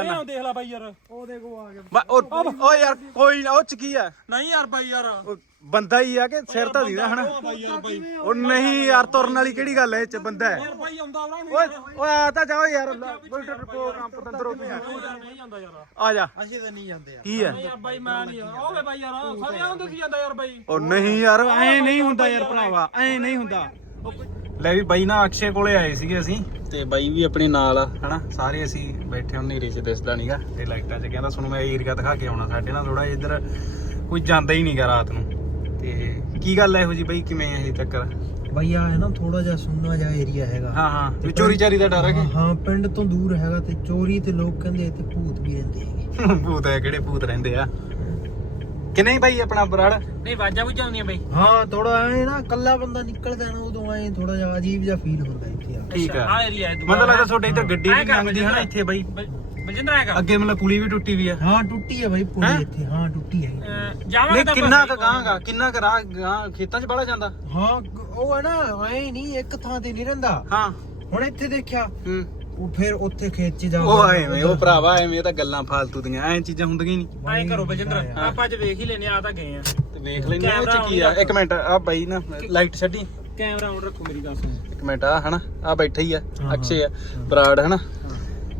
ਹਰਿਆਣਾ ਦੇਖ ਲੈ ਬਾਈ ਯਾਰ। ਉਹਦੇ ਕੋ ਆ ਗਿਆ। ਬਾ- ਉਹ ਉਹ ਯਾਰ ਕੋਈ ਨਾ ਉਹ ਚ ਕੀ ਆ? ਨਹੀਂ ਯਾਰ ਬਾਈ ਯਾਰ। ਉਹ ਬੰਦਾ ਹੀ ਆ ਕਿ ਸਿਰ ਤਾਂ ਦੀਦਾ ਹਨਾ? ਬਾਈ ਯਾਰ ਬਾਈ। ਉਹ ਨਹੀਂ ਯਾਰ ਤੁਰਨ ਵਾਲੀ ਕਿਹੜੀ ਗੱਲ ਐ ਇਹ ਚ ਬੰਦਾ ਹੈ? ਯਾਰ ਬਾਈ ਆਉਂਦਾ ਉਹਨਾਂ ਨੂੰ ਓਏ ਓਏ ਆ ਤਾਂ ਜਾਓ ਯਾਰ ਬੁਲਟ ਪ੍ਰੋਗਰਾਮ ਪਤੰਦਰੋ ਤੁਸੀਂ ਯਾਰ ਨਹੀਂ ਜਾਂਦਾ ਯਾਰ। ਆ ਜਾ। ਅਸੀਂ ਤਾਂ ਨਹੀਂ ਜਾਂਦੇ ਯਾਰ। ਕੀ ਹੈ ਯਾਰ ਬਾਈ ਮੈਂ ਨਹੀਂ ਯਾਰ ਓਏ ਬਾਈ ਯਾਰ ਹਰਿਆਣਾ ਦੇਖੀ ਜਾਂਦਾ ਯਾਰ ਬਾਈ। ਉਹ ਨਹੀਂ ਯਾਰ ਐ ਨਹੀਂ ਹੁੰਦਾ ਯਾਰ ਭਰਾਵਾ ਐ ਨਹੀਂ ਹੁੰਦਾ। ਲੈ ਵੀ ਬਾਈ ਨਾ ਅਕਸ਼ੇ ਕੋਲੇ ਆਏ ਸੀਗੇ ਅਸੀਂ। ਤੇ ਬਾਈ ਵੀ ਆਪਣੇ ਨਾਲ ਆ। ਹਨਾ? ਸਾਰੇ ਅਸੀਂ ਬੈਠੇ ਹਾਂ ਨੇਰੇ 'ਚ ਦਿਸਦਾ ਨਹੀਂਗਾ ਤੇ ਲਾਈਟਾਂ 'ਚ ਕਹਿੰਦਾ ਤੁਹਾਨੂੰ ਮੈਂ ਏਰੀਆ ਦਿਖਾ ਕੇ ਆਉਣਾ ਸਾਡੇ ਨਾਲ। ਥੋੜਾ ਇੱਧਰ ਕੋਈ ਜਾਂਦਾ ਹੀ ਨਹੀਂਗਾ ਰਾਤ ਨੂੰ। ਤੇ ਕੀ ਗੱਲ ਇਹੋ ਜੀ ਬਾਈ? ਕਿਵੇਂ ਇਹ ਚੱਕਰ? ਭਈਆ ਹੈ ਨਾ ਥੋੜਾ ਜਿਹਾ ਸੁੰਨਾ ਜਿਹਾ ਏਰੀਆ ਹੈਗਾ। ਹਾਂ ਹਾਂ। ਵੀ ਚੋਰੀ ਚਾਰੀ ਦਾ ਡਰ ਹੈ ਕਿ? ਹਾਂ ਪਿੰਡ ਤੋਂ ਦੂਰ ਹੈਗਾ ਤੇ ਚੋਰੀ ਤੇ ਲੋਕ ਕਹਿੰਦੇ ਇੱਥੇ ਭੂਤ ਵੀ ਰਹਿੰਦੇ ਹੈਗੇ। ਭੂਤ ਹੈ ਕਿਹੜੇ ਭੂਤ ਰਹਿੰਦੇ ਆ? ਕਿ ਨਹੀਂ ਬਾਈ ਆਪਣਾ ਬਰਾੜ? ਨਹੀਂ ਵਾਜਾਂ ਵੀ ਜਾਂਦੀਆਂ ਬਾਈ। ਹਾਂ ਥੋੜਾ ਐ ਨਾ ਕੱਲਾ ਬੰਦਾ ਨਿਕਲਦਾ ਨਾ ਉਦੋਂ ਐ ਥੋੜਾ ਜਿਹਾ ਅਜੀਬ ਜਿਹਾ ਫੀਲ ਹੁੰਦਾ ਇੱਥੇ ਆ। ਠੀਕ ਆ। ਆ ਏਰੀਆ ਹੈ ਮੈਨੂੰ ਲੱਗਦਾ ਤੁਹਾਡੇ ਇੱਧਰ ਗੱਡੀ ਵੀ ਲੰਘਦੀ ਹੈ ਨਾ ਇੱਥੇ ਬਾਈ। ਬਲਜਿੰਦਰ ਆਏਗਾ ਅੱਗੇ ਮਤਲਬ ਪੁਲੀ ਵੀ ਟੁੱਟੀ ਵੀ ਆ। ਹਾਂ ਟੁੱਟੀ ਹੈ ਬਾਈ? ਪੁਲੀ ਇੱਥੇ ਹਾਂ ਟੁੱਟੀ ਹੈ ਜਾਵਾਂਗੇ ਨਹੀਂ ਕਿੰਨਾ ਕ ਗਾਂਗਾ ਕਿੰਨਾ ਕ ਰਾਹ ਗਾਂ ਖੇਤਾਂ 'ਚ ਬੜਾ ਜਾਂਦਾ? ਹਾਂ ਉਹ ਹੈ ਨਾ ਐ ਨਹੀਂ ਇੱਕ ਥਾਂ ਤੇ ਨਹੀਂ ਰਹਿੰਦਾ। ਹਾਂ। ਹੁਣ ਇੱਥੇ ਦੇਖਿਆ ਹੂੰ। ਉਹ ਫਿਰ ਉੱਥੇ ਖੇਤ ਚ ਜਾ ਉਹ ਐਵੇਂ ਉਹ ਭਰਾਵਾ ਐਵੇਂ ਇਹ ਤਾਂ ਗੱਲਾਂ ਫਾਲਤੂ ਦੀਆਂ ਐਂ ਚੀਜ਼ਾਂ ਹੁੰਦੀਆਂ ਹੀ ਨਹੀਂ। ਐਂ ਕਰੋ ਬਲਜਿੰਦਰ ਆਪਾਂ ਅੱਜ ਵੇਖ ਹੀ ਲੈਨੇ ਆ ਤਾਂ ਗਏ ਆ। ਤੇ ਵੇਖ ਲੈਂਦੇ ਆ ਇਹ ਚ ਕੀ ਆ? ਇੱਕ ਮਿੰਟ ਆ ਬਾਈ ਨਾ ਲਾਈਟ ਛੱਡੀ। ਕੈਮਰਾ ਆਨ ਰੱਖੋ ਮੇਰੀ ਗੱਲ ਸੁਣ। ਇੱਕ ਮਿੰਟ ਆ ਹਨਾ ਆ ਬੈਠਾ ਹੀ ਆ ਹਾਂ, ਅਕਸ਼ੇ ਆ ਬਰਾੜ ਹਨਾ।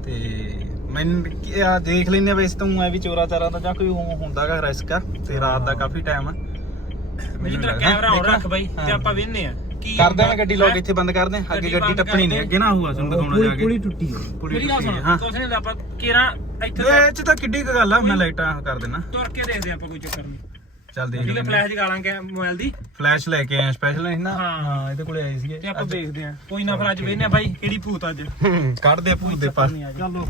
ਤੇ ਮੈਨੂੰ ਕੀ ਆ ਦੇਖ ਲੈਂਦੇ ਆ ਵੈਸੇ ਤੂੰ ਐ ਵੀ ਚੋਰਾ ਚਾਰਾ ਦਾ ਜਾਂ ਕੋਈ ਉਹ ਹੁੰਦਾਗਾ ਰਿਸਕ ਆ ਤੇ ਰਾਤ ਦਾ ਕਾਫੀ ਟਾਈਮ ਆ। ਬਲਜਿੰਦਰ ਕੈਮਰਾ ਆਨ ਰੱਖ ਬਾਈ ਤੇ ਆਪਾਂ ਵੇਖਨੇ ਆ ਕੀ ਕਰਦੇ ਮੈਂ ਗੱਡੀ ਲੋਕ ਇੱਥੇ ਬੰਦ ਕਰਦੇ ਆ। ਅੱਗੇ ਗੱਡੀ ਬੰਦ ਟੱਪਣੀ ਨਹੀਂ। ਅੱਗੇ ਨਾ ਹੋਊਗਾ ਤੁਹਾਨੂੰ ਦਿਖਾਉਣਾ ਜਾ ਕੇ ਟੁੱਟੀ ਹੈ ਮੇਰੀ ਗੱਲ ਟੁੱਟੀ ਸੁਣ ਕੁਛ ਨਹੀਂ ਆਪਾਂ ਕੇਰਾ ਇੱਥੇ ਇਹ ਚ ਤਾਂ ਕਿੱਡੀ ਕੁ ਗੱਲ ਆ ਮੈਂ ਲਾਈਟਾਂ ਕਰ ਦੇਣਾ ਤੁਰ ਕੇ ਦੇਖਦੇ ਆਪਾਂ ਕੋਈ ਚੱਕਰ ਨਹੀਂ। ਚੱਲ ਦੇਖ ਠੀਕ ਹੈ ਲੈਂਦੇ ਫਲੈਸ਼ ਜਗਾ ਲਾਂਗੇ ਮੋਬਾਈਲ ਦੀ। ਫਲੈਸ਼ ਲੈ ਕੇ ਆਏ ਸਪੈਸ਼ਲ ਨਹੀਂ ਨਾ? ਹਾਂ। ਹਾਂ ਇਹਦੇ ਕੋਲੇ ਆਏ ਸੀਗੇ। ਤੇ ਆਪਾਂ ਦੇਖਦੇ ਆ ਕੋਈ ਨਾ ਫਿਰ ਅੱਜ ਵੇਖਨੇ ਆ ਬਾਈ ਕਿਹੜੀ ਭੂਤ ਅੱਜ। ਹੂੰ, ਕੱਢਦੇ ਆ ਭੂਤ ਦੇ ਪਰ ਚਲੋ।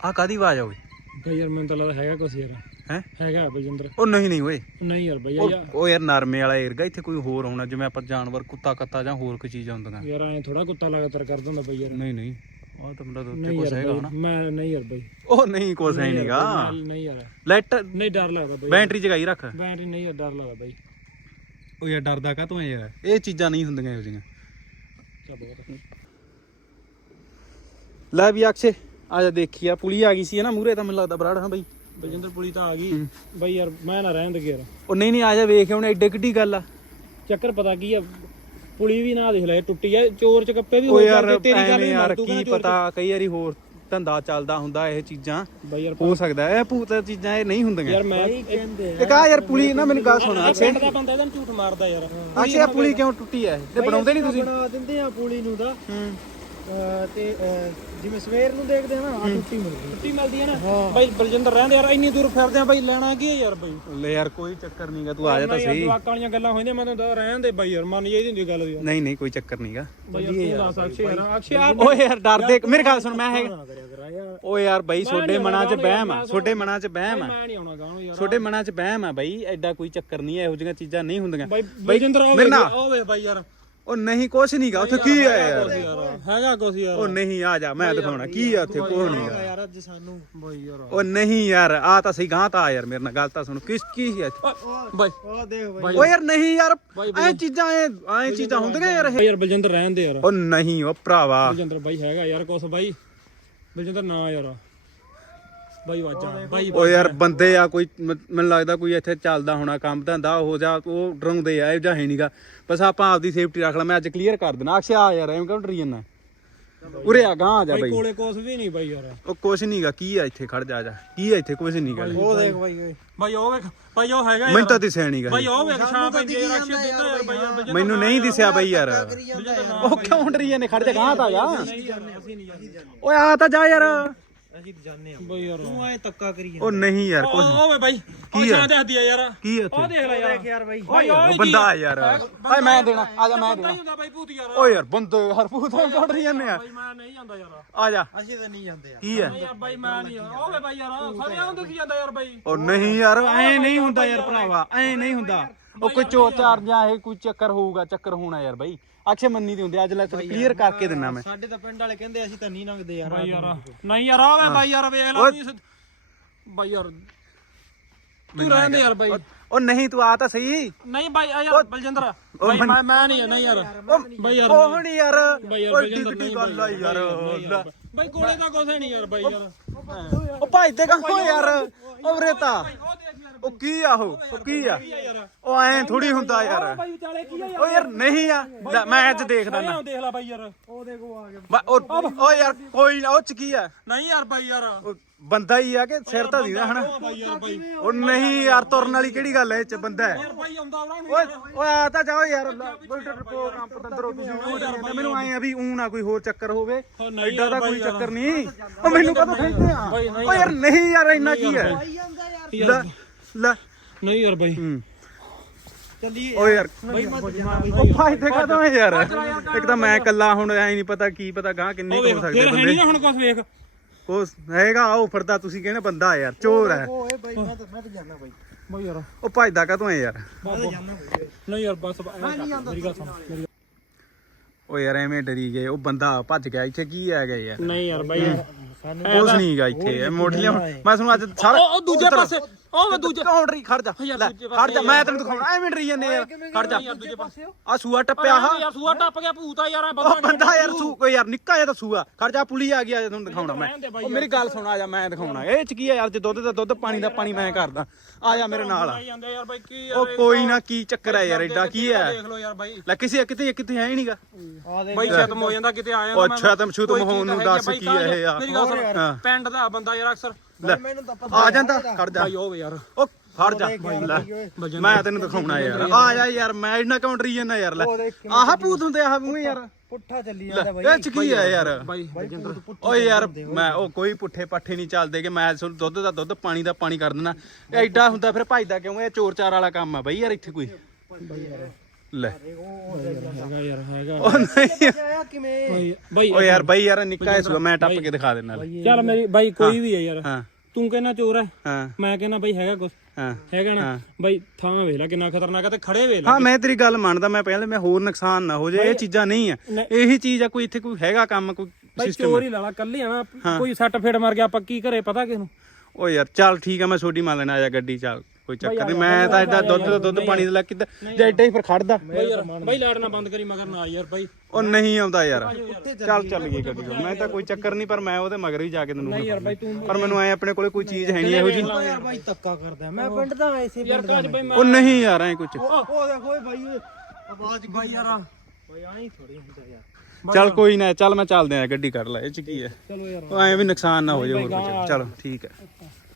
ਆ ਕਾਦੀ ਆਵਾਜ਼ ਆ ਓਏ? ਬਈ ਯਾਰ ਮੈਨੂੰ ਤਾਂ ਲੱਗਦਾ ਹੈਗਾ ਕੁਛ ਯਾਰ। ਹੈ? ਹੈਗਾ ਬਲਜਿੰਦਰ ਉਹ ਨਹੀਂ ਨਹੀਂ ਓਏ। ਨਹੀਂ ਯਾਰ ਬਈ ਉਹ ਯਾਰ ਉਹ ਯਾਰ ਨਰਮੇ ਵਾਲਾ ਏਰਗਾ ਇੱਥੇ ਕੋਈ ਹੋਰ ਹੋਣਾ ਜਿਵੇਂ ਆਪਾਂ ਜਾਨਵਰ ਕੁੱਤਾ ਕੱਤਾ ਜਾਂ ਹੋਰ ਕੋਈ ਚੀਜ਼ ਹੁੰਦੀਆਂ ਯਾਰ ਐ ਥੋੜਾ ਕੁੱਤਾ ਲਗਾਤਾਰ ਕਰ ਦਿੰਦਾ ਬਈ ਯਾਰ। ਨਹੀਂ ਨਹੀਂ। ਉਹ ਤਾਂ ਮੁੰਡਾ ਉੱਤੇ ਨਹੀਂ ਕੁਛ ਯਾਰ ਹੈਗਾ ਬਈ, ਮੈਂ ਨਹੀਂ ਯਾਰ ਬਈ। ਉਹ ਨਹੀਂ ਕੁਛ ਹੈ ਨਹੀਂ ਨਹੀਂਗਾ ਬਈ, ਨਹੀਂ ਯਾਰ। ਲਾਈਟ ਨਹੀਂ ਡਰ ਲੱਗਦਾ ਬਈ। ਬੈਟਰੀ ਜਗਾਈ ਰੱਖ। ਬੈਟਰੀ ਨਹੀਂ ਯਾਰ ਡਰ ਲੱਗਦਾ ਬਈ। ਉਹ ਯਾਰ ਡਰਦਾ ਕਾ ਤੂੰ ਯਾਰ? ਇਹ ਚੀਜ਼ਾਂ ਨਹੀਂ ਹੁੰਦੀਆਂ ਇਹੋ ਜਿਹੀਆਂ। ਚੱਲ ਲੈ ਵੀ ਅਕਸ਼ੇ। ਆ ਜਾ ਦੇਖੀ ਆ ਪੁਲੀ ਆ ਗਈ ਸੀ ਨਾ ਮੂਰੇ ਤਾਂ ਮੈਨੂੰ ਲੱਗਦਾ ਬਰਾੜ ਹਾਂ ਬਈ। ਬਲਜਿੰਦਰ ਪੁਲੀ ਤਾਂ ਆ ਗਈ। ਬਈ ਯਾਰ ਮੈਂ ਨਾ ਰਹਿਣ ਦੇ ਯਾਰ ਉਹ ਨਹੀਂ ਨਹੀਂ ਆ ਜਾ ਵੇਖ ਹੁਣ ਐਡੇ ਕਿੱਡੀ ਗੱਲ ਆ। ਚੱਕਰ ਪਤਾ ਕੀ ਆ ਪੁਲੀ ਵੀ ਨਾ ਦੇਖ ਲੈ ਇਹ ਟੁੱਟੀ ਆ ਚੋਰ ਚਕੱਪੇ ਵੀ ਹੋ ਜਾਂਦੇ ਤੇਰੀ ਗੱਲ ਨਹੀਂ ਯਾਰ ਕੀ ਪਤਾ ਕਈ ਵਾਰੀ ਹੋਰ ਧੰਦਾ ਚੱਲਦਾ ਹੁੰਦਾ ਇਹ ਚੀਜ਼ਾਂ। ਬਈ ਯਾਰ ਹੋ ਸਕਦਾ ਇਹ ਭੂਤ ਚੀਜ਼ਾਂ ਇਹ ਨਹੀਂ ਹੁੰਦੀਆਂ। ਯਾਰ ਮੈਂ ਕਹਿੰਦੇ ਇੱਕ ਆ ਯਾਰ ਪੁਲੀ ਨਾ ਮੈਨੂੰ ਗੱਲ ਸੁਣ ਪਿੰਡ ਦਾ ਬੰਦਾ ਇਹਦਾ ਝੂਠ ਮਾਰਦਾ ਯਾਰ। ਆ ਪੁਲੀ ਕਿਉਂ ਟੁੱਟੀ ਐ ਤੇ ਬਣਾਉਂਦੇ ਨਹੀਂ ਤੁਸੀਂ? ਬਣਾ ਦਿੰਦੇ ਆ ਪੁਲੀ ਨੂੰ ਅਹ ਤੇ ਜਿਵੇਂ ਸਵੇਰ ਨੂੰ ਦੇਖਦੇ ਆ ਨਾ ਆ ਟੁੱਟੀ ਮਿਲ ਗਈ ਛੁੱਟੀ ਮਿਲਦੀ ਹੈ ਨਾ। ਬਾਈ ਬਲਜਿੰਦਰ ਰਹਿੰਦੇ ਯਾਰ ਇੰਨੀ ਦੂਰ ਫਿਰਦੇ ਆ ਬਾਈ ਲੈਣਾ ਕੀ ਹੈ ਯਾਰ ਬਾਈ? ਲੈ ਯਾਰ ਕੋਈ ਚੱਕਰ ਨਹੀਂਗਾ ਤੂੰ ਆ ਜਾ ਤਾਂ ਸਹੀ। ਜਵਾਕਾਂ ਵਾਲੀਆਂ ਗੱਲਾਂ ਹੋਈਆਂ ਮੈਂ ਤਾਂ ਰਹਿਣ ਦੇ ਬਾਈ ਯਾਰ ਮੰਨ ਜਾਈਦੀ ਹੁੰਦੀ ਗੱਲ ਦੀ ਨਹੀਂ ਨਹੀਂ ਕੋਈ ਚੱਕਰ ਨਹੀਂਗਾ ਬਾਈ ਯਾਰ ਤੂੰ ਦੱਸ ਅਕਸ਼ੇ ਯਾਰ ਅਕਸ਼ੇ ਆ ਓਏ ਯਾਰ ਡਰਦੇ ਮੇਰੇ ਗੱਲ ਸੁਣ ਮੈਂ ਯਾਰ। ਓਏ ਯਾਰ ਬਾਈ ਛੋਡੇ ਮਨਾਂ 'ਚ ਵਹਿਮ ਆ ਛੋਡੇ ਮਨਾਂ 'ਚ ਵਹਿਮ ਆ। ਮੈਂ ਨਹੀਂ ਆਉਣਾ ਗਾਣੋ ਯਾਰ। ਛੋਡੇ ਮਨਾਂ 'ਚ ਵਹਿਮ ਆ ਬਾਈ ਐਡਾ ਕੋਈ ਚੱਕਰ ਨਹੀਂ ਇਹੋ ਜਿਹੀਆਂ ਚੀਜ਼ਾਂ ਨਹੀਂ ਹੁੰਦੀਆਂ। ਬਾਈ ਬਲਜਿੰਦਰ ਆਵੇ। ਆਵੇ ਬਾਈ ਯਾਰ। ਉਹ ਨਹੀਂ ਕੁਛ ਨਹੀਂਗਾ ਉੱਥੇ ਕੀ ਆ ਯਾਰ? ਹੈਗਾ ਕੁਛ ਯਾਰ। ਉਹ ਨਹੀਂ ਆ ਜਾ ਮੈਂ ਦਿਖਾਉਣਾ। ਕੀ ਆ ਉੱਥੇ ਕੁਛ ਨਹੀਂਗਾ ਯਾਰ ਅੱਜ ਸਾਨੂੰ ਬਾਈ ਯਾਰ। ਉਹ ਨਹੀਂ ਯਾਰ ਆ ਤਾਂ ਸਹੀ ਗਾਂ ਤਾਂ ਆ ਯਾਰ ਮੇਰੇ ਨਾਲ ਗੱਲ ਤਾਂ ਸੁਣ। ਕਿਸ ਕੀ ਹੈ? ਬਾਈ। ਉਹ ਦੇਖ ਬਾਈ। ਓ ਯਾਰ ਨਹੀਂ ਯਾਰ ਐ ਚੀਜ਼ਾਂ ਐ ਐ ਚੀਜ਼ਾਂ ਹੁੰਦੀਆਂ ਯਾਰ ਇਹ। ਯਾਰ ਬਲਜਿੰਦਰ ਰਹਿਣ ਦੇ ਯਾਰ। ਉਹ ਨਹੀਂ ਉਹ ਭਰਾਵਾ। ਬਲਜਿੰਦਰ ਬਾਈ ਹੈਗਾ ਯਾਰ ਕੁਛ ਬਾਈ। ਬਲਜਿੰਦਰ ਨਾ ਯਾਰ। ਬਾਈ ਵਾਜਾ ਬਾਈ ਉਹ ਯਾਰ ਬੰਦੇ ਆ ਕੋਈ ਮ- ਮੈਨੂੰ ਲੱਗਦਾ ਕੋਈ ਇੱਥੇ ਚੱਲਦਾ ਹੋਣਾ ਕੰਮ ਧੰਦਾ ਹੋ ਜਾ ਉਹ ਡਰਾਉਂਦੇ ਆ ਇਹ ਜਾਂ ਹੈ ਨਹੀਂਗਾ ਬਸ ਆਪਾਂ ਆਪਦੀ ਸੇਫਟੀ ਰੱਖ ਲਾ ਮੈਂ ਅੱਜ ਕਲੀਅਰ ਕਰ ਦੇਣਾ ਅਕਸ਼ਾ ਆ ਯਾਰ ਐਵੇਂ ਕਿਉਂ ਡਰੀ ਜਾਂਦਾ? ਉਰੇ ਆ ਗਾਂ ਆ ਜਾ ਬਾਈ ਬਈ। ਕੋਲੇ ਕੁਛ ਵੀ ਨਹੀਂ ਬਾਈ ਯਾਰ। ਉਹ ਕੁਛ ਨਹੀਂਗਾ ਕੀ ਆ ਇੱਥੇ ਖੜ ਜਾ ਜਾ। ਕੀ ਆ ਇੱਥੇ ਕੁਛ ਨਹੀਂਗਾ ਉਹ ਦੇਖ ਬਾਈ ਓਏ। ਬਾਈ ਉਹ ਵੇਖ ਬਾਈ ਉਹ ਹੈਗਾ ਮੈਨੂੰ ਤਾਂ ਦਿਸਿਆ ਨਹੀਂਗਾ ਬਾਈ ਉਹ ਵੇਖ ਸ਼ਾਮ ਪੈਂਦੀ ਹੈ ਰਕਸ਼ੇ ਦਿੱਤਾ ਯਾਰ ਬਾਈ ਯਾਰ ਮੈਨੂੰ ਨਹੀਂ ਦਿਸਿਆ ਬਈ ਯਾਰ। ਉਹ ਕਿਉਂ ਡਰੀ ਜਾਂਦੇ? ਖੜ ਜਾ ਗਾਂ ਤਾਂ ਜਾ। ਨਹੀਂ ਯਾਰ ਅਸੀਂ ਨਹੀਂ ਜਾਂਦੇ ਓਏ ਆ ਤਾਂ ਜਾ ਯਾਰ। ਅਸੀਂ ਤਾਂ ਜਾਣਦੇ ਆ ਬਾਈ ਯਾਰ। ਤੂੰ ਐ ਤੱਕਾ ਕਰੀ ਉਹ ਨਹੀਂ ਯਾਰ ਕੁਛ ਉਹ ਵੇ ਬਾਈ ਕੀ ਆ? ਆ ਦੱਸਦੀ ਆ ਯਾਰ। ਕੀ ਆ ਉਹ ਦੇਖ ਲੈ ਯਾਰ ਦੇਖ ਯਾਰ। ਬਾਈ। ਓਏ ਓਏ ਉਹ ਬੰਦਾ ਆ ਯਾਰ। ਓਏ ਮੈਂ ਦੇਣਾ। ਆ ਜਾ ਮੈਂ ਦੇਣਾ ਹੀ ਹੁੰਦਾ ਬਾਈ ਭੂਤ ਯਾਰ। ਓ ਯਾਰ ਬੰਦੇ ਹਰ ਫੂਤਾਂ ਕੱਢ ਰਹੀ ਜਾਂਦੇ ਆ। ਬਾਈ ਮੈਂ ਨਹੀਂ ਜਾਂਦਾ ਯਾਰ। ਆ ਜਾ। ਅਸੀਂ ਤਾਂ ਨਹੀਂ ਜਾਂਦੇ ਯਾਰ। ਕੀ ਨਹੀਂ ਯਾਰ ਬਾਈ ਮੈਂ ਨਹੀਂ ਵੇ ਬਾਈ ਯਾਰ ਸਾਰੇ ਆਂ ਦੇਖੀ ਜਾਂਦਾ ਯਾਰ ਬਾਈ। ਉਹ ਨਹੀਂ ਯਾਰ ਐ ਨਹੀਂ ਹੁੰਦਾ ਯਾਰ ਭਰਾਵਾ ਐ ਨਹੀਂ ਹੁੰਦਾ। ਉਹ ਕੋਈ ਚੋਰ ਚਾਰ ਜਾਂ ਇਹ ਕੋਈ ਚੱਕਰ ਹੋਊਗਾ ਚੱਕਰ ਹੋਣਾ ਯਾਰ ਬਾਈ। ਅਕਸ਼ੇ ਮੰਨੀ ਦੀ ਹੁੰਦੀ ਅੱਜ ਲੈ ਤੈਨੂੰ ਕਲੀਅਰ ਕਰਕੇ ਦਿੰਨਾ ਮੈਂ। ਸਾਡੇ ਤਾਂ ਪਿੰਡ ਵਾਲੇ ਕਹਿੰਦੇ ਅਸੀਂ ਤਾਂ ਨਹੀਂ ਲੰਘਦੇ ਯਾਰ ਬਾਈ ਯਾਰ ਨਹੀਂ ਯਾਰ ਆ ਵੇ ਬਾਈ ਯਾਰ ਵੇਖ ਲੈ ਤੂੰ ਬਾਈ ਯਾਰ ਤੂੰ ਰਹਿੰਦੇ ਯਾਰ ਬਾਈ। ਉਹ ਨਹੀਂ ਤੂੰ ਆ ਤਾਂ ਸਹੀ। ਨਹੀਂ ਬਾਈ ਆ ਯਾਰ ਬਲਜਿੰਦਰ ਬਾਈ ਮੈਂ ਮੈਂ ਨਹੀਂ ਨਹੀਂ ਯਾਰ। ਬਾਈ ਯਾਰ ਉਹ ਨਹੀਂ ਯਾਰ ਉਹ ਨਹੀਂ ਗੱਲ ਆ ਯਾਰ। ਬਾਈ ਕੋਲੇ ਤਾਂ ਕੁਛ ਨਹੀਂ ਯਾਰ ਬਾਈ ਯਾਰ। ਉਹ ਭਾਈ ਤੇ ਕਹੋ ਯਾਰ ਉਹ ਰੇਤਾ ਉਹ ਕੀ ਆ ਉਹ? ਉਹ ਕੀ ਆ? ਉਹ ਐ ਥੋੜੀ ਹੁੰਦਾ ਯਾਰ। ਬਾਈ ਵਿਚਾਲੇ ਕੀ ਆ ਉਹ ਯਾਰ ਨਹੀਂ ਆ। ਲੈ, ਮੈਂ ਅੱਜ ਦੇਖਦਾ ਨਾ ਯਾਰ ਦੇਖ ਲੈ ਬਾਈ ਯਾਰ। ਉਹ ਉਹ ਯਾਰ ਕੋਈ ਨਾ ਉਹ ਚ ਕੀ ਆ? ਨਹੀਂ ਯਾਰ ਬਾਈ ਯਾਰ। ਉਹ ਬੰਦਾ ਹੀ ਆ ਕਿ ਸਿਰ ਤਾਂ ਦੀਦਾ ਹਨਾ? ਉਹ ਨਹੀਂ ਯਾਰ ਤੁਰਨ ਵਾਲੀ ਕਿਹੜੀ ਗੱਲ ਐ ਇਹ ਚ ਬੰਦਾ ਹੈ? ਓਏ ਓਏ ਆ ਤਾਂ ਜਾਓ ਯਾਰ। ਬੁਲਟ ਪ੍ਰੋਗਰਾਮ ਪਤੰਦਰੋ ਤੁਸੀਂ ਮੈਨੂੰ ਆਏ ਆ ਵੀ ਊ ਨਾ ਕੋਈ ਹੋਰ ਚੱਕਰ ਹੋਵੇ। ਐਡਾ ਦਾ ਕੋਈ। ਚੱਕਰ ਨਹੀਂ। ਉਹ ਮੈਨੂੰ ਕਦੋਂ ਖੇਡਦੇ ਆ? ਓ ਯਾਰ ਨਹੀਂ ਯਾਰ ਇੰਨਾ ਕੀ ਹੈ? ਆਈ ਜਾਂਦਾ ਯਾਰ ਲੈ। ਨਹੀਂ ਯਾਰ ਬਾਈ। ਹੂੰ। ਚੱਲੀਏ ਓ ਯਾਰ। ਬਈ ਮੈਂ ਉਹ ਫਾਇਦੇ ਕਦੋਂ ਹੈ ਯਾਰ। ਇੱਕ ਤਾਂ ਮੈਂ ਇਕੱਲਾ ਹੁਣ ਐ ਨਹੀਂ ਪਤਾ ਕੀ ਪਤਾ ਗਾਂ ਕਿੰਨੇ ਹੋ ਸਕਦੇ ਨਹੀਂ ਬੰਦੇ। ਨਾ ਹੁਣ ਕੁਛ ਵੇਖ। ਕੋਸ ਹੈਗਾ ਉਹ ਫਿਰਦਾ ਤੁਸੀਂ ਕਹਿੰਦੇ ਬੰਦਾ ਯਾਰ ਚੋਰ ਹੈ ਓਏ ਬਈ ਮੈਂ ਤਾਂ ਮੈਂ ਤਾਂ ਜਾਣਾ ਬਈ। ਬਾਈ ਯਾਰ। ਉਹ ਭੱਜਦਾ ਕਦੋਂ ਹੈ ਯਾਰ? ਮੈਂ ਤਾਂ ਜਾਣਾ ਨਹੀਂ ਯਾਰ ਬਸ ਮੇਰੀ ਗੱਲ ਸੁਣ ਓ ਯਾਰ ਐਵੇਂ ਡਰੀ ਗਏ ਉਹ ਬੰਦਾ ਭੱਜ ਗਿਆ ਇੱਥੇ ਕੀ ਆ ਗਿਆ ਯਾਰ? ਨਹੀਂ ਯਾਰ ਬਾਈ। ਕੁਛ ਨਹੀਂ ਗਾ ਇੱਥੇ ਇਹ ਮੋਟਲੀਆਂ ਮੈਂ ਤੁਹਾਨੂੰ ਅੱਜ ਸਾਰਾ ਉਹ ਦੂਜੇ ਪਾਸੇ ਉਹ ਵੇ ਦੂਜੇ ਕਾਉਂਟਰੀ ਖੜ ਜਾ। ਲੈ, ਖੜ ਜਾ ਮੈਂ ਤੈਨੂੰ ਦਿਖਾਉਣਾ ਐਵੇਂ ਡਰੀ ਜਾਂਦੇ ਯਾਰ ਖੜ ਜਾ। ਦੂਜੇ ਪਾਸੇ ਆ ਸੂਆ ਟੱਪਿਆ ਹਾ ਯਾਰ ਸੂਆ ਟੱਪ ਗਿਆ ਭੂਤਾ ਯਾਰ ਉਹ ਬੰਦਾ ਯਾਰ ਸੂ ਕੋਈ ਯਾਰ ਨਿੱਕਾ ਜਿਹਾ ਤਾਂ ਸੂਆ। ਖੜ ਜਾ ਪੁਲੀ ਆ ਗਿਆ ਤੁਹਾਨੂੰ ਦਿਖਾਉਣਾ ਮੈਂ। ਉਹ ਮੇਰੀ ਗੱਲ ਸੁਣ ਆ ਜਾ ਮੈਂ ਦਿਖਾਉਣਾ। ਇਹ ਚ ਕੀ ਆ ਯਾਰ ਜੇ ਦੁੱਧ ਦਾ ਦੁੱਧ ਪਾਣੀ ਦਾ ਪਾਣੀ ਮੈਂ ਕਰਦਾ। ਆ ਜਾ ਮੇਰੇ ਨਾਲ। ਆਈ ਜਾਂਦੇ ਯਾਰ ਬਾਈ ਕੀ ਉਹ ਕੋਈ ਨਾ ਕੀ ਚੱਕਰ ਹੈ ਯਾਰ ਐਡਾ ਕੀ ਹੈ ਦੇਖ ਲਓ ਯਾਰ ਬਾਈ। ਲੈ ਕਿਸੇ ਕਿਤੇ ਕਿਤੇ ਹੈ ਹੀ ਨਹੀਂਗਾ। ਆ ਬਾਈ ਖਤਮ ਹੋ ਜਾਂਦਾ ਕਿਤੇ ਆ ਜਾਂਦਾ ਉਹ ਅੱਛਾ ਤਾਂ ਮਸ਼ੂਤ ਮਹਾਉਣ ਨੂੰ ਆ ਦੱਸ ਕੀ ਇਹ ਆ। ਪਿੰਡ ਦਾ ਬੰਦਾ ਯਾਰ ਅਕਸਰ ਲੈ ਮੈਨੂੰ ਤਾਂ ਪਤਾ ਆ ਜਾਂਦਾ ਖੜ ਜਾ। ਬਾਈ ਹੋਵੇ ਯਾਰ। ਉਹ ਖੜ ਜਾ। ਲੈ ਮੈਂ ਤੈਨੂੰ ਦਿਖਾਉਣਾ ਯਾਰ। ਆ ਜਾ ਯਾਰ ਮੈਂ ਇੰਨਾ ਕਿਉਂ ਡਰੀ ਜਾਂਦਾ ਯਾਰ ਲੈ। ਉਹ ਦੇਖ ਆਹ ਭੂਤ ਹੁੰਦੇ ਆਹ ਮੂੰਹ ਯਾਰ। ਪੁੱਠਾ ਚੱਲੀ ਲੈ, ਜਾਂਦਾ ਬਈ। ਇਹ ਚ ਕੀ ਹੈ ਯਾਰ? ਬਾਈ ਬਲਜਿੰਦਰ ਓਏ ਯਾਰ ਮੈਂ ਉਹ ਕੋਈ ਪੁੱਠੇ ਪੱਠੇ ਨਹੀਂ ਚੱਲਦੇ ਕਿ ਮੈਂ ਤੁਹਾਨੂੰ ਦੁੱਧ ਦਾ ਦੁੱਧ ਪਾਣੀ ਦਾ ਪਾਣੀ ਕਰ ਦਿੰਦਾ। ਐਡਾ ਹੁੰਦਾ ਫਿਰ ਭਜਦਾ ਕਿਉਂ? ਇਹ ਚੋਰ ਚਾਰ ਵਾਲਾ ਕੰਮ ਆ ਬਈ ਯਾਰ ਇੱਥੇ ਕੋਈ। ਲੈ ਹੈਗਾ ਯਾਰ ਹੈਗਾ ਉਹ ਨਹੀਂ ਆਇਆ ਕਿਵੇਂ ਬਾਈ ਬਾਈ ਓ ਯਾਰ ਬਈ ਯਾਰ ਨਿੱਕਾ ਜਿਹਾ ਸੂਆ ਮੈਂ ਟੱਪ ਕੇ ਦਿਖਾ ਦੇਣਾ ਚੱਲ ਮੇਰੀ ਬਾਈ ਕੋਈ ਵੀ ਹੈ ਯਾਰ ਹਾਂ ਤੂੰ ਕਹਿੰਦਾ ਚੋਰ ਹੈ ਹਾਂ ਮੈਂ ਕਹਿੰਦਾ ਬਾਈ ਹੈਗਾ ਕੁਛ ਹਾਂ ਹੈਗਾ ਨਾ ਬਾਈ ਥਾਂ ਵੇਖ ਲੈ ਕਿੰਨਾ ਖਤਰਨਾਕ ਹੈ ਤੇ ਖੜੇ ਵੇਖ ਲੈ ਹਾਂ ਮੈਂ ਤੇਰੀ ਗੱਲ ਮੰਨਦਾ ਮੈਂ ਪਹਿਲੇ ਮੈਂ ਹੋਰ ਨੁਕਸਾਨ ਨਾ ਹੋ ਜਾਏ ਇਹ ਚੀਜ਼ਾਂ ਨਹੀਂ ਆ ਨਹੀਂ। ਇਹੀ ਚੀਜ਼ ਆ ਕੋਈ ਇੱਥੇ ਕੋਈ ਹੈਗਾ ਕੰਮ ਕੋਈ ਬਾਈ ਸਿਸਟਮ ਚੋਰ ਹੀ ਲਾਲਾ ਕੱਲੇ ਆ ਨਾ ਕੋਈ ਸੱਟ ਫੇੜ ਮਾਰ ਗਿਆ ਪੱਕੀ ਘਰੇ ਪਤਾ ਕਿਸ ਨੂੰ ਓ ਯਾਰ ਚੱਲ ਠੀਕ ਆ ਮੈਂ ਛੋਡੀ ਮੰਨ ਲੈਣਾ ਆ ਜਾ ਗੱਡੀ ਚੱਲ ਕੋਈ ਚੱਕਰ ਨਹੀਂ ਮੈਂ ਤਾਂ ਏਦਾਂ ਦੁੱਧ ਦਾ ਦੁੱਧ ਪਾਣੀ ਦਾ ਲੈ ਕਿੱਦਾਂ ਜੇ ਏਡਾ ਹੀ ਫਿਰ ਖੜਦਾ ਬਾਈ ਯਾਰ ਬਾਈ ਲਾੜਨਾ ਬੰਦ ਕਰੀ ਮਗਰ ਨਾ ਯਾਰ ਬਾਈ। ਉਹ ਨਹੀਂ ਆਉਂਦਾ ਯਾਰ। ਚੱਲ ਚੱਲ ਗਈ। ਗੱਡੀ। ਮੈਂ ਤਾਂ ਕੋਈ ਚੱਕਰ ਨਹੀਂ ਪਰ ਮੈਂ ਉਹਦੇ ਮਗਰ ਹੀ ਜਾ ਕੇ ਤੈਨੂੰ ਯਾਰ ਬਾਈ ਤੂੰ ਪਰ ਮੈਨੂੰ ਐ ਆਪਣੇ ਕੋਲੇ ਕੋਈ ਚੀਜ਼ ਹੈ ਨਹੀਂ ਇਹੋ ਜੀ ਯਾਰ ਬਾਈ ਧੱਕਾ ਕਰਦਾ। ਮੈਂ ਪਿੰਡ ਦਾ ਐਸੇ ਯਾਰ ਪਿੰਡ ਦਾ ਕਾਜ ਬਾਈ ਮੈਂ। ਉਹ ਨਹੀਂ ਯਾਰ ਐ ਕੁਝ ਉਹ ਦੇਖੋ ਓਏ ਬਾਈ ਆਵਾਜ਼ ਬਾਈ ਯਾਰ ਬਾਈ ਆਈ ਥੋੜੀ ਹੁੰਦਾ ਯਾਰ। ਚੱਲ ਕੋਈ ਨਾ ਚੱਲ ਮੈਂ ਚੱਲਦੇ ਆ ਗੱਡੀ ਕਰ ਲੈ ਇਹ ਚ ਕੀ ਹੈ? ਚਲੋ ਯਾਰ ਉਹ ਐ ਵੀ ਨੁਕਸਾਨ ਨਾ ਹੋ ਜਾਏ ਹੋਰ ਕੁਝ ਚਲੋ ਠੀਕ ਹੈ।